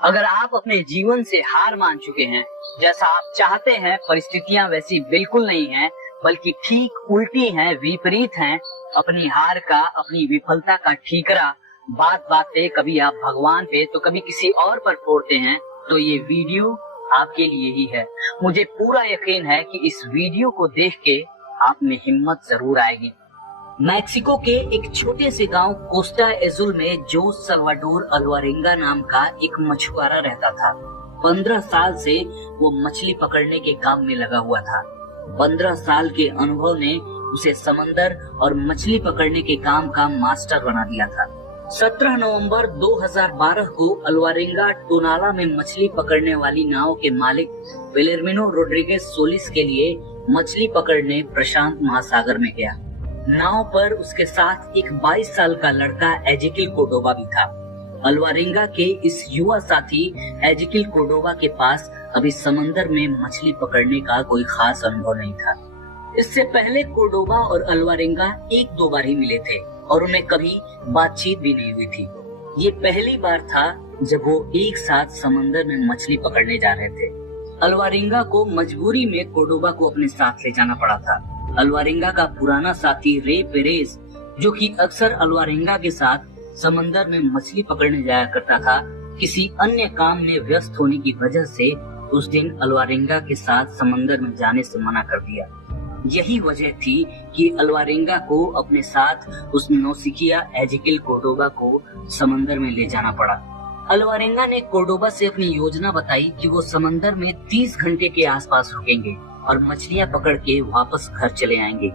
अगर आप अपने जीवन से हार मान चुके हैं, जैसा आप चाहते हैं परिस्थितियां वैसी बिल्कुल नहीं हैं, बल्कि ठीक उल्टी हैं, विपरीत हैं, अपनी हार का, अपनी विफलता का ठीकरा बात बात पे कभी आप भगवान पे तो कभी किसी और पर फोड़ते हैं, तो ये वीडियो आपके लिए ही है। मुझे पूरा यकीन है कि इस वीडियो को देख के आप में हिम्मत जरूर आएगी। मैक्सिको के एक छोटे से गांव कोस्टा एजुल में जो सल्वाडोर अल्वारेंगा नाम का एक मछुआरा रहता था। 15 साल से वो मछली पकड़ने के काम में लगा हुआ था। 15 साल के अनुभव ने उसे समंदर और मछली पकड़ने के काम का मास्टर बना दिया था। 17 नवंबर 2012 को अल्वारेंगा टोनाला में मछली पकड़ने वाली नाव के मालिक विलेर्मिनो रोड्रिगेज सोलिस के लिए मछली पकड़ने प्रशांत महासागर में गया। नाव पर उसके साथ एक 22 साल का लड़का एजिकिल कोर्डोबा भी था। अल्वारेंगा के इस युवा साथी एजिकिल कोर्डोबा के पास अभी समंदर में मछली पकड़ने का कोई खास अनुभव नहीं था। इससे पहले कोर्डोबा और अल्वारेंगा एक दो बार ही मिले थे और उन्हें कभी बातचीत भी नहीं हुई थी। ये पहली बार था जब वो एक साथ समंदर में मछली पकड़ने जा रहे थे। अल्वारेंगा को मजबूरी में कोर्डोबा को अपने साथ ले जाना पड़ा था। अल्वारेंगा का पुराना साथी रे पेरेज, जो कि अक्सर अल्वारेंगा के साथ समंदर में मछली पकड़ने जाया करता था, किसी अन्य काम में व्यस्त होने की वजह से उस दिन अल्वारेंगा के साथ समंदर में जाने से मना कर दिया। यही वजह थी कि अल्वारेंगा को अपने साथ उस नौसिखिया एजिकिल कोर्डोबा को समंदर में ले जाना पड़ा। अल्वारेंगा ने कोर्डोबा से अपनी योजना बताई कि वो समंदर में 30 घंटे के आसपास रुकेंगे और मछलियां पकड़ के वापस घर चले आएंगे।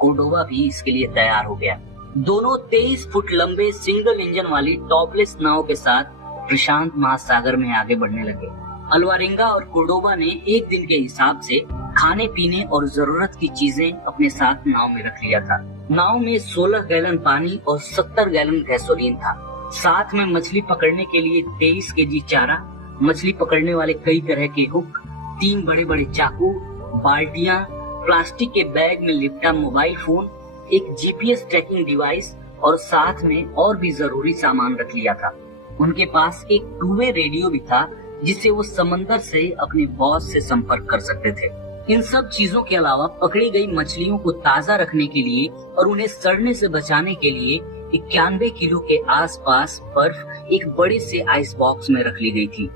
कोर्डोबा भी इसके लिए तैयार हो गया। दोनों 23 फुट लंबे सिंगल इंजन वाली टॉपलेस नाव के साथ प्रशांत महासागर में आगे बढ़ने लगे। अल्वारेंगा और कोर्डोबा ने एक दिन के हिसाब से खाने पीने और जरूरत की चीजें अपने साथ नाव में रख लिया था। नाव में 16 गैलन पानी और 70 गैलन गैसोलीन था। साथ में मछली पकड़ने के लिए 23 केजी चारा, मछली पकड़ने वाले कई तरह के हुक, 3 बड़े बड़े चाकू, बाल्टियां, प्लास्टिक के बैग में लिपटा मोबाइल फोन, एक जीपीएस ट्रैकिंग डिवाइस और साथ में और भी जरूरी सामान रख लिया था। उनके पास एक 2-वे रेडियो भी था जिससे वो समंदर से अपने बॉस से संपर्क कर सकते थे। इन सब चीजों के अलावा पकड़ी गई मछलियों को ताजा रखने के लिए और उन्हें सड़ने से बचाने के लिए 91 किलो के आसपास बर्फ एक बड़े से आइस बॉक्स में रख ली गई थी।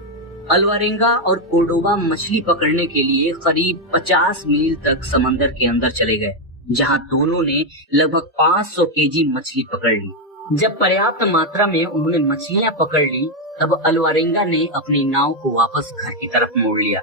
अल्वारेंगा और कोर्डोबा मछली पकड़ने के लिए करीब 50 मील तक समंदर के अंदर चले गए, जहां दोनों ने लगभग 500 केजी मछली पकड़ ली। जब पर्याप्त मात्रा में उन्होंने मछलियां पकड़ ली, तब अल्वारेंगा ने अपनी नाव को वापस घर की तरफ मोड़ लिया।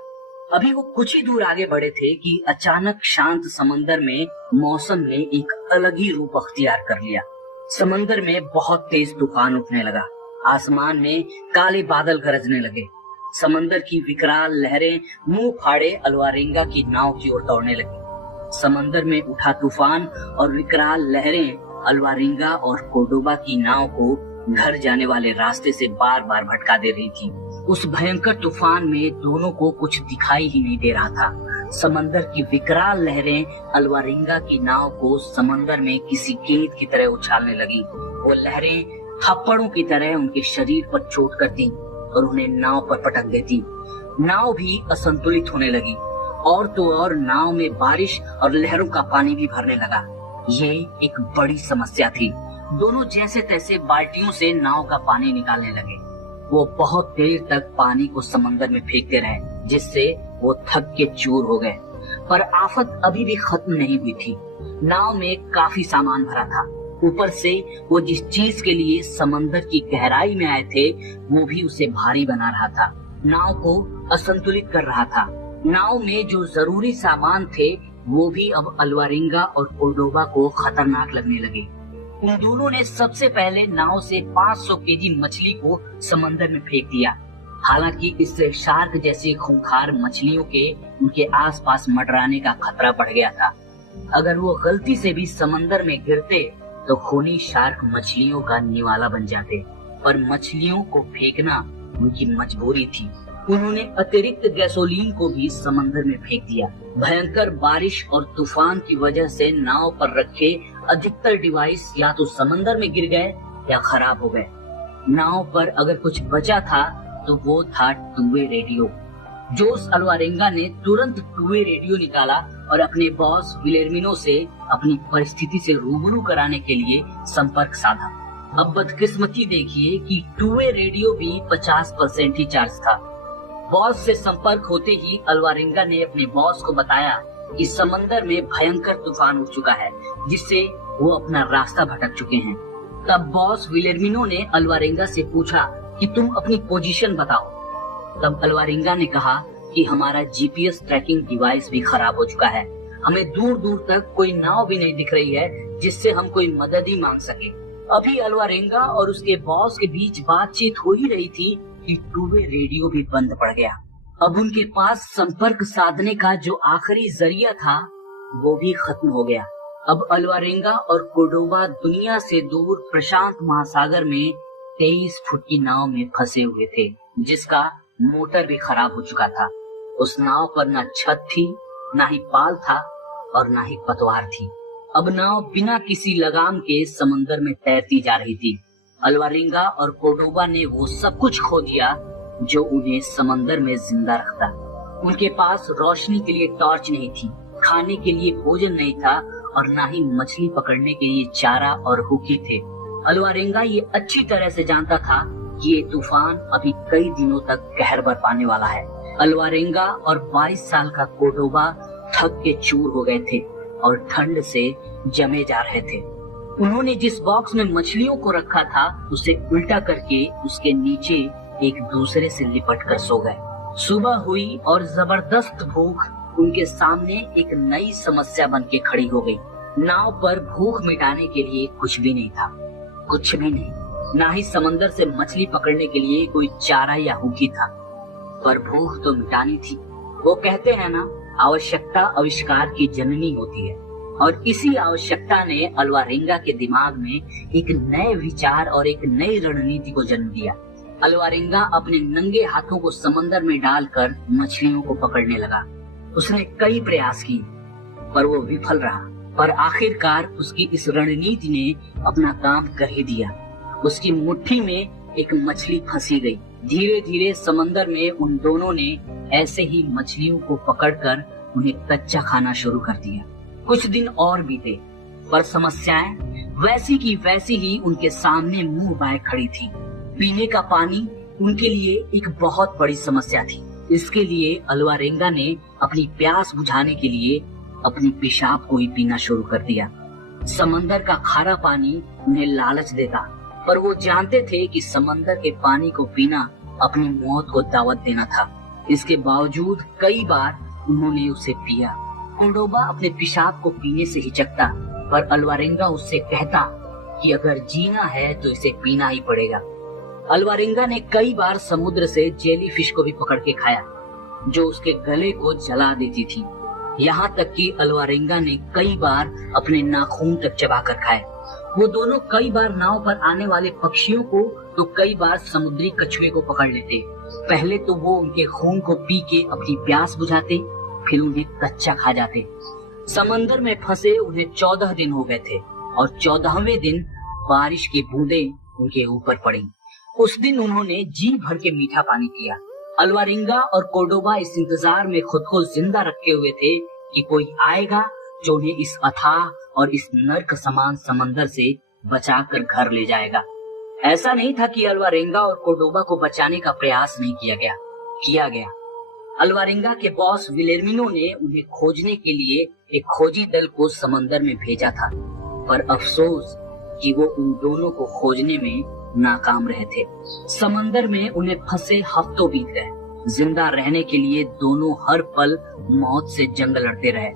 अभी वो कुछ ही दूर आगे बढ़े थे कि अचानक शांत समंदर में मौसम ने एक अलग ही रूप अख्तियार कर लिया। समंदर में बहुत तेज तूफान उठने लगा। आसमान में काले बादल गरजने लगे। समंदर की विकराल लहरें मुंह फाड़े अल्वारेंगा की नाव की ओर दौड़ने लगी। समंदर में उठा तूफान और विकराल लहरें अल्वारेंगा और कोर्डोबा की नाव को घर जाने वाले रास्ते से बार बार भटका दे रही थी। उस भयंकर तूफान में दोनों को कुछ दिखाई ही नहीं दे रहा था। समंदर की विकराल लहरें अल्वारेंगा की नाव को समंदर में किसी गेंद की तरह उछालने लगी। वो लहरें थप्पड़ों की तरह उनके शरीर पर चोट करती और उन्हें नाव पर पटक देती। नाव भी असंतुलित होने लगी और तो और नाव में बारिश और लहरों का पानी भी भरने लगा। ये एक बड़ी समस्या थी। दोनों जैसे तैसे बाल्टियों से नाव का पानी निकालने लगे। वो बहुत देर तक पानी को समंदर में फेंकते रहे, जिससे वो थक के चूर हो गए। पर आफत अभी भी खत्म नहीं हुई थी। नाव में काफी सामान भरा था। ऊपर से वो जिस चीज के लिए समंदर की गहराई में आए थे, वो भी उसे भारी बना रहा था, नाव को असंतुलित कर रहा था। नाव में जो जरूरी सामान थे, वो भी अब अल्वारेंगा और कोर्डोबा को खतरनाक लगने लगे। उन दोनों ने सबसे पहले नाव से 500 केजी मछली को समंदर में फेंक दिया। हालांकि इससे शार्क जैसी खूंखार मछलियों के उनके आसपास मंडराने का खतरा बढ़ गया था। अगर वो गलती से भी समंदर में गिरते तो खूनी शार्क मछलियों का निवाला बन जाते, पर मछलियों को फेंकना उनकी मजबूरी थी। उन्होंने अतिरिक्त गैसोलीन को भी समंदर में फेंक दिया। भयंकर बारिश और तूफान की वजह से नाव पर रखे अधिकतर डिवाइस या तो समंदर में गिर गए या खराब हो गए। नाव पर अगर कुछ बचा था तो वो था टू वे रेडियो। जोस अल्वारेंगा ने तुरंत टू वे रेडियो निकाला और अपने बॉस विलेर्मिनो से अपनी परिस्थिति से रूबरू कराने के लिए संपर्क साधा। अब बदकिस्मती देखिए कि टू वे रेडियो भी 50% ही चार्ज था। बॉस से संपर्क होते ही अल्वारेंगा ने अपने बॉस को बताया कि समंदर में भयंकर तूफान उठ चुका है, जिससे वो अपना रास्ता भटक चुके हैं। तब बॉस विलेर्मिनो ने अल्वारेंगा से पूछा कि तुम अपनी पोजीशन बताओ। तब अल्वारेंगा ने कहा कि हमारा जीपीएस ट्रैकिंग डिवाइस भी खराब हो चुका है। हमें दूर दूर तक कोई नाव भी नहीं दिख रही है जिससे हम कोई मदद ही मांग सके। अभी अल्वारेंगा और उसके बॉस के बीच बातचीत हो ही रही थी कि टू वे रेडियो भी बंद पड़ गया। अब उनके पास संपर्क साधने का जो आखिरी जरिया था वो भी खत्म हो गया। अब अल्वारेंगा और कोर्डोबा दुनिया से दूर प्रशांत महासागर में 23 फुट की नाव में फंसे हुए थे, जिसका मोटर भी खराब हो चुका था। उस नाव पर न छत थी, न ही पाल था और न ही पतवार थी। अब नाव बिना किसी लगाम के समंदर में तैरती जा रही थी। अल्वारेंगा और कोर्डोबा ने वो सब कुछ खो दिया जो उन्हें समंदर में जिंदा रखता। उनके पास रोशनी के लिए टॉर्च नहीं थी, खाने के लिए भोजन नहीं था और न ही मछली पकड़ने के लिए चारा और हुकी थे। अल्वारेंगा ये अच्छी तरह से जानता था कि ये तूफान अभी कई दिनों तक कहर बरपाने वाला है। अल्वारेंगा और 22 साल का कोर्डोबा थक के चूर हो गए थे और ठंड से जमे जा रहे थे। उन्होंने जिस बॉक्स में मछलियों को रखा था उसे उल्टा करके उसके नीचे एक दूसरे से लिपट कर सो गए। सुबह हुई और जबरदस्त भूख उनके सामने एक नई समस्या बन के खड़ी हो गई। नाव पर भूख मिटाने के लिए कुछ भी नहीं था, कुछ भी नहीं। ना ही समंदर से मछली पकड़ने के लिए कोई चारा या हुकी था, पर भूख तो मिटानी थी। वो कहते हैं ना, आवश्यकता आविष्कार की जननी होती है। और इसी आवश्यकता ने अल्वारेंगा के दिमाग में एक नए विचार और एक नई रणनीति को जन्म दिया। अल्वारेंगा अपने नंगे हाथों को समंदर में डालकर मछलियों को पकड़ने लगा। उसने कई प्रयास किए पर वो विफल रहा। पर आखिरकार उसकी इस रणनीति ने अपना काम कर ही दिया। उसकी मुट्ठी में एक मछली फंसी गई। धीरे धीरे समंदर में उन दोनों ने ऐसे ही मछलियों को पकड़कर उन्हें कच्चा खाना शुरू कर दिया। कुछ दिन और बीते, पर समस्याएं वैसी की वैसी ही उनके सामने मुंह बाए खड़ी थी। पीने का पानी उनके लिए एक बहुत बड़ी समस्या थी। इसके लिए अल्वारेंगा ने अपनी प्यास बुझाने के लिए अपनी पेशाब को ही पीना शुरू कर दिया। समंदर का खारा पानी उन्हें लालच देता, पर वो जानते थे कि समंदर के पानी को पीना अपनी मौत को दावत देना था। इसके बावजूद कई बार उन्होंने उसे पिया। कोर्डोबा अपने पेशाब को पीने से हिचकता, पर अल्वारेंगा उससे कहता कि अगर जीना है तो इसे पीना ही पड़ेगा। अल्वारेंगा ने कई बार समुद्र से जेलीफिश को भी पकड़ के खाया, जो उसके गले को जला देती थी। यहाँ तक कि अल्वारेंगा ने कई बार अपने नाखून तक चबाकर खाए। वो दोनों कई बार नाव पर आने वाले पक्षियों को तो कई बार समुद्री कछुए को पकड़ लेते। पहले तो वो उनके खून को पी के अपनी प्यास बुझाते, फिर उन्हें कच्चा खा जाते। समंदर में फंसे उन्हें 14 दिन हो गए थे और 14वें दिन बारिश की बूंदें उनके ऊपर पड़ी। उस दिन उन्होंने जी भर के मीठा पानी पिया। अल्वारेंगा और कोर्डोबा इस इंतजार में खुद को जिंदा रखे हुए थे कि कोई आएगा जो उन्हें इस अथाह और इस नर्क समान समंदर से बचाकर घर ले जाएगा। ऐसा नहीं था कि अल्वारेंगा और कोर्डोबा को बचाने का प्रयास नहीं किया गया। अल्वारेंगा के बॉस विलेर्मिनो ने उन्हें खोजने के लिए एक खोजी दल को समंदर में भेजा था, पर अफसोस कि वो उन दोनों को खोजने में नाकाम रहे थे। समंदर में उन्हें फंसे हफ्तों बीत गए। जिंदा रहने के लिए दोनों हर पल मौत से जंग लड़ते रहे।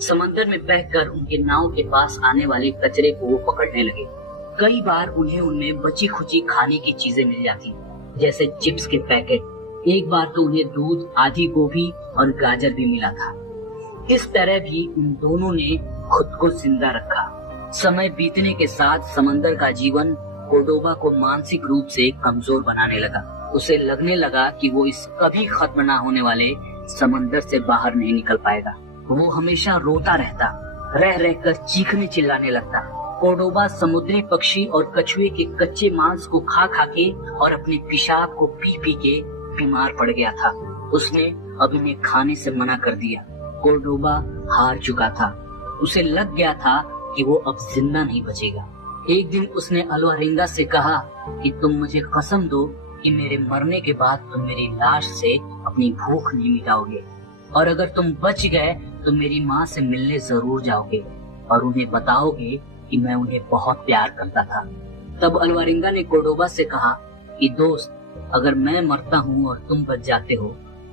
समंदर में बहकर उनके नाव के पास आने वाले कचरे को वो पकड़ने लगे। कई बार उन्हें उनमें बची खुची खाने की चीजें मिल जाती, जैसे चिप्स के पैकेट। एक बार तो उन्हें दूध, आधी गोभी और गाजर भी मिला था। इस तरह भी उन दोनों ने खुद को जिंदा रखा। समय बीतने के साथ समंदर का जीवन कोर्डोबा को मानसिक रूप से कमजोर बनाने लगा। उसे लगने लगा कि वो इस कभी खत्म ना होने वाले समंदर से बाहर नहीं निकल पाएगा। वो हमेशा रोता रहता, रह रहकर चीखने चिल्लाने लगता। कोर्डोबा समुद्री पक्षी और कछुए के कच्चे मांस को खा खा के और अपने पेशाब को पी पी के बीमार पड़ गया था। उसने अब इन्हें खाने से मना कर दिया। कोर्डोबा हार चुका था। उसे लग गया था कि वो अब जिंदा नहीं बचेगा। एक दिन उसने अल्वारेंगा से कहा कि तुम मुझे कसम दो कि मेरे मरने के बाद तुम मेरी लाश से अपनी भूख नहीं मिटाओगे, और अगर तुम बच गए तो मेरी माँ से मिलने जरूर जाओगे और उन्हें बताओगे कि मैं उन्हें बहुत प्यार करता था। तब अल्वारेंगा ने कोर्डोबा से कहा कि दोस्त, अगर मैं मरता हूँ और तुम बच जाते हो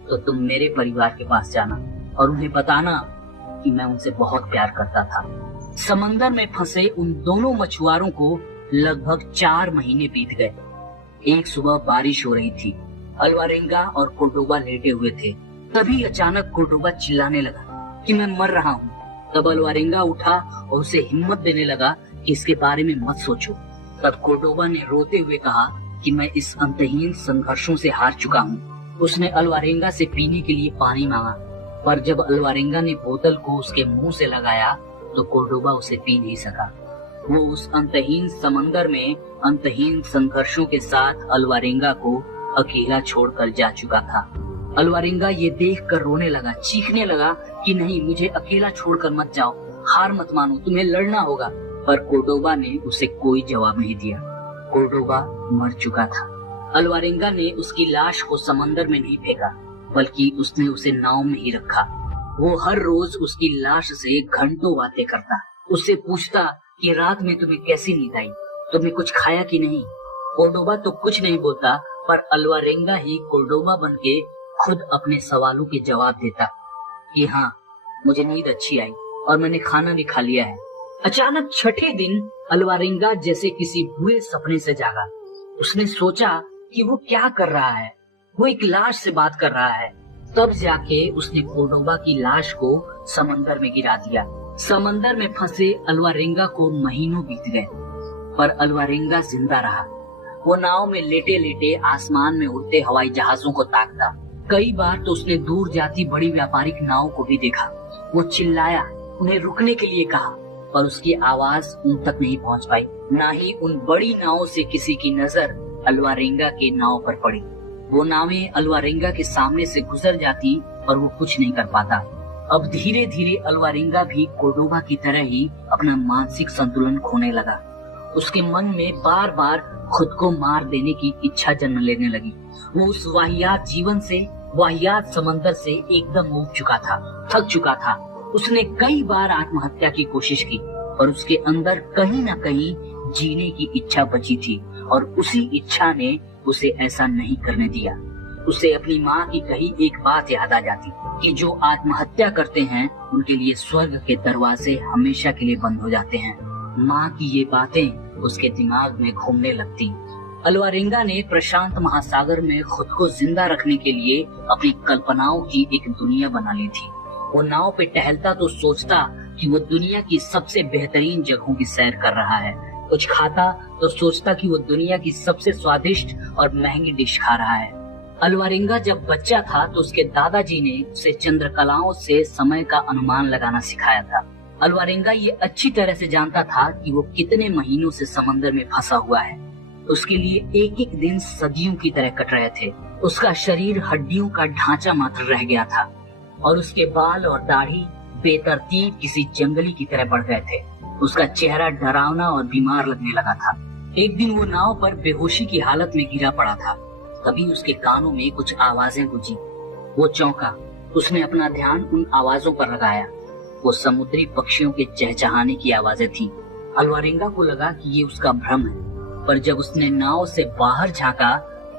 तो तुम मेरे परिवार के पास जाना और उन्हें बताना कि मैं उनसे बहुत प्यार करता था। समंदर में फंसे उन दोनों मछुआरों को लगभग 4 महीने बीत गए। एक सुबह बारिश हो रही थी। अल्वारेंगा और कोर्डोबा लेटे हुए थे। तभी अचानक कोर्डोबा चिल्लाने लगा कि मैं मर रहा हूँ। तब अल्वारेंगा उठा और उसे हिम्मत देने लगा कि इसके बारे में मत सोचो। तब कोर्डोबा ने रोते हुए कहा कि मैं इस अंतहीन संघर्षों से हार चुका हूँ। उसने अल्वारेंगा से पीने के लिए पानी मांगा, पर जब अल्वारेंगा ने बोतल को उसके मुंह से लगाया तो कोर्डोबा उसे पी नहीं सका। वो उस अंतहीन समंदर में अंतहीन संघर्षों के साथ अल्वारेंगा को अकेला छोड़कर जा चुका था। अल्वारेंगा ये देखकर रोने लगा, चीखने लगा कि नहीं, मुझे अकेला छोड़कर मत जाओ, हार मत मानो, तुम्हें लड़ना होगा। पर कोर्डोबा ने उसे कोई जवाब नहीं दिया। कोर्डोबा मर चुका था। अल्वारेंगा ने उसकी लाश को समंदर में नहीं फेंका, बल्कि उसने उसे नाव में ही रखा। वो हर रोज उसकी लाश से घंटों बातें करता, उससे पूछता कि रात में तुम्हें कैसी नींद आई, तुमने कुछ खाया कि नहीं। कोर्डोबा तो कुछ नहीं बोलता, पर अल्वारेंगा ही कोर्डोबा बनके खुद अपने सवालों के जवाब देता कि हाँ, मुझे नींद अच्छी आई और मैंने खाना भी खा लिया है। अचानक छठे दिन अल्वारेंगा जैसे किसी बुरे सपने से जागा। उसने सोचा कि वो क्या कर रहा है, वो एक लाश से बात कर रहा है। तब जाके उसने कोर्डोबा की लाश को समंदर में गिरा दिया। समंदर में फंसे अल्वारेंगा को महीनों बीत गए, पर अल्वारेंगा जिंदा रहा। वो नाव में लेटे लेटे आसमान में उड़ते हवाई जहाजों को ताकता। कई बार तो उसने दूर जाती बड़ी व्यापारिक नाव को भी देखा। वो चिल्लाया, उन्हें रुकने के लिए कहा, पर उसकी आवाज उन तक नहीं पहुंच पाई। ना ही उन बड़ी नावों से किसी की नजर अल्वारेंगा के नाव पर पड़ी। वो नावें अल्वारेंगा के सामने से गुजर जाती और वो कुछ नहीं कर पाता। अब धीरे धीरे अल्वारेंगा भी कोर्डोबा की तरह ही अपना मानसिक संतुलन खोने लगा। उसके मन में बार बार खुद को मार देने की इच्छा जन्म लेने लगी। वो उस वाहियात जीवन से, वाहियात समंदर से एकदम ऊब चुका था, थक चुका था। उसने कई बार आत्महत्या की कोशिश की, पर उसके अंदर कहीं ना कहीं जीने की इच्छा बची थी और उसी इच्छा ने उसे ऐसा नहीं करने दिया। उसे अपनी माँ की कही एक बात याद आ जाती कि जो आत्महत्या करते हैं उनके लिए स्वर्ग के दरवाजे हमेशा के लिए बंद हो जाते हैं। माँ की ये बातें उसके दिमाग में घूमने लगती। अल्वारेंगा ने प्रशांत महासागर में खुद को जिंदा रखने के लिए अपनी कल्पनाओं की एक दुनिया बना ली थी। वो नाव पे टहलता तो सोचता कि वो दुनिया की सबसे बेहतरीन जगहों की सैर कर रहा है। कुछ खाता तो सोचता कि वो दुनिया की सबसे स्वादिष्ट और महंगी डिश खा रहा है। अल्वारेंगा जब बच्चा था तो उसके दादाजी ने उसे चंद्रकलाओं से समय का अनुमान लगाना सिखाया था। अल्वारेंगा ये अच्छी तरह से जानता था कि वो कितने महीनों से समंदर में फंसा हुआ है। उसके लिए एक एक दिन सदियों की तरह कट रहे थे। उसका शरीर हड्डियों का ढांचा मात्र रह गया था और उसके बाल और दाढ़ी बेतरतीब किसी जंगली की तरह बढ़ गए थे। उसका चेहरा डरावना और बीमार लगने लगा था। एक दिन वो नाव पर बेहोशी की हालत में गिरा पड़ा था। तभी उसके कानों में कुछ आवाजें गूंजी। वो चौंका। उसने अपना ध्यान उन आवाजों पर लगाया। वो समुद्री पक्षियों के चहचहाने की आवाजें थीं। अल्वारेंगा को लगा कि ये उसका भ्रम है, पर जब उसने नाव से बाहर झांका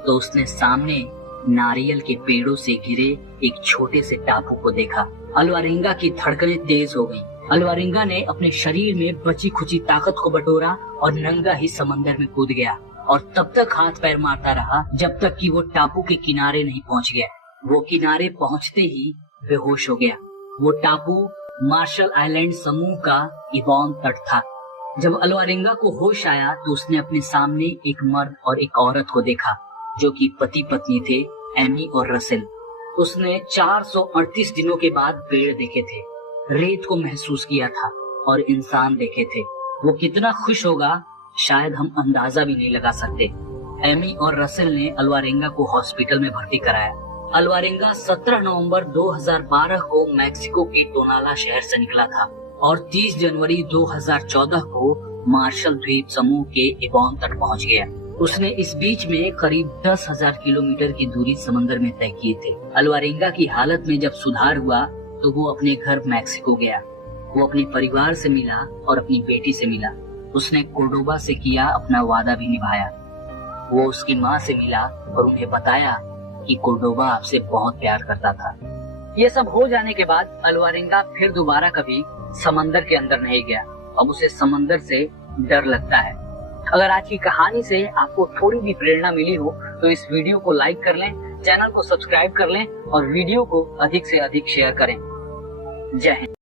तो उसने सामने नारियल के पेड़ों से घिरे एक छोटे से टापू को देखा। अल्वारेंगा की धड़कनें तेज हो गईं। अल्वारेंगा ने अपने शरीर में बची खुची ताकत को बटोरा और नंगा ही समंदर में कूद गया और तब तक हाथ पैर मारता रहा जब तक कि वो टापू के किनारे नहीं पहुंच गया। वो किनारे पहुंचते ही बेहोश हो गया। वो टापू मार्शल आइलैंड समूह का इवॉन तट था। जब अल्वारेंगा को होश आया तो उसने अपने सामने एक मर्द और एक औरत को देखा जो कि पति पत्नी थे, एमी और रसेल। उसने 438 दिनों के बाद पेड़ देखे थे, रेत को महसूस किया था और इंसान देखे थे। वो कितना खुश होगा शायद हम अंदाजा भी नहीं लगा सकते। एमी और रसेल ने अल्वारेंगा को हॉस्पिटल में भर्ती कराया। अल्वारेंगा 17 नवंबर 2012 को मैक्सिको के टोनाला शहर से निकला था और 30 जनवरी 2014 को मार्शल द्वीप समूह के इबॉन तट पहुंच गया। उसने इस बीच में करीब 10,000 किलोमीटर की दूरी समंदर में तय किए थे। अल्वारेंगा की हालत में जब सुधार हुआ तो वो अपने घर मैक्सिको गया। वो अपने परिवार से मिला और अपनी बेटी से मिला। उसने कोर्डोबा से किया अपना वादा भी निभाया। वो उसकी माँ से मिला और उन्हें बताया कि कोर्डोबा आपसे बहुत प्यार करता था। ये सब हो जाने के बाद अल्वारेंगा फिर दोबारा कभी समंदर के अंदर नहीं गया। अब उसे समंदर से डर लगता है। अगर आज की कहानी से आपको थोड़ी भी प्रेरणा मिली हो तो इस वीडियो को लाइक कर लें, चैनल को सब्सक्राइब कर लें और वीडियो को अधिक से अधिक शेयर करें। जय हिंद।